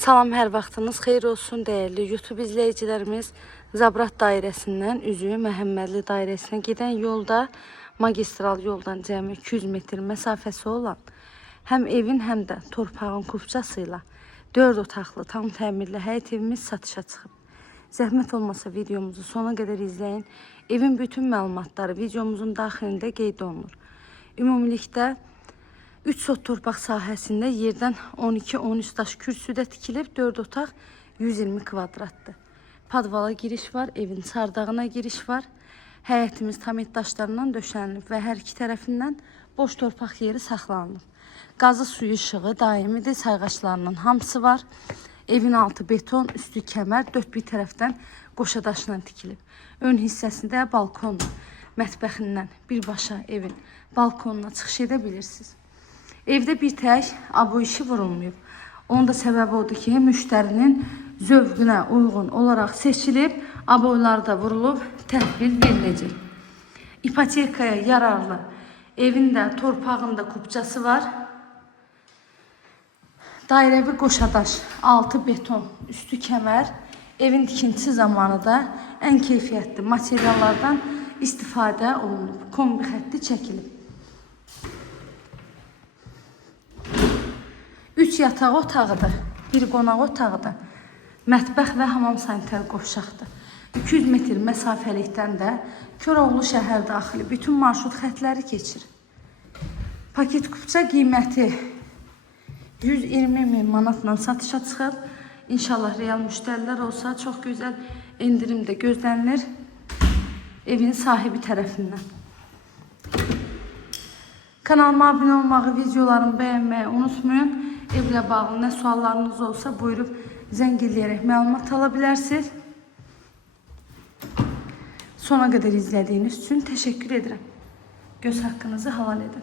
Salam, hər vaxtınız xeyir olsun değerli YouTube izleyicilerimiz. Zabrat dairəsindən üzü Məhəmmədli dairəsinə gedən yolda magistral yoldan cəmi 200 metr məsafəsi olan həm evin həm də torpağın kupçasıyla 4 otaqlı tam təmirli həyət evimiz satışa çıxıb. Zəhmət olmasa videomuzu sona qədər izləyin. Evin bütün məlumatları videomuzun daxilində qeyd olunur. Ümumilikdə 3 sot torpaq sahəsində yerdən 12-13 daş kürsüdə tikilib 4 otaq 120 kvadratdır. Padvala giriş var, evin sardağına giriş var. Həyətimiz tamit daşlarından döşənilib və hər iki tərəfindən boş torpaq yeri saxlanılıb. Qazı suyu işığı daimidir, sayğaçlarının hamısı var. Evin altı beton, üstü kəmər, dörd bir tərəfdən qoşa daşla tikilib. Ön hissəsində balkon, mətbəxindən birbaşa evin balkonuna çıxış edə bilirsiniz. Evdə bir tək abo işi vurulmayıb. Onun da səbəbi odur ki, müştərinin zövqünə uyğun olaraq seçilib, aboylar da vurulub, təhvil veriləcək. İpotekaya yararlı evin də torpağında kupçası var. Dairəvi qoşadaş, altı beton, üstü kəmər. Evin tikintisi zamanı da ən keyfiyyətli materiallardan istifadə olunub. Kombi xətti çəkilib. 3 yataq otağıdır, bir qonaq otağıdır. Mətbəx və hamam sanitar qovşaqdır. 200 metr məsafəlikdən də Köroğlu şəhər daxili bütün marşrut xətləri keçir. Paket kupça qiyməti 120 min manatla satışa çıxıb. İnşallah real müştərilər olsa çox gözəl endirim də gözlənilir evin sahibi tərəfindən. Kanalıma abunə olmağı, videolarımı bəyənməyi unutmayın. Evlə bağlı nə suallarınız olsa buyurub zəng edərək məlumat ala bilərsiniz. Sona qədər izlədiyiniz üçün təşəkkür edirəm. Göz haqqınızı halal edin.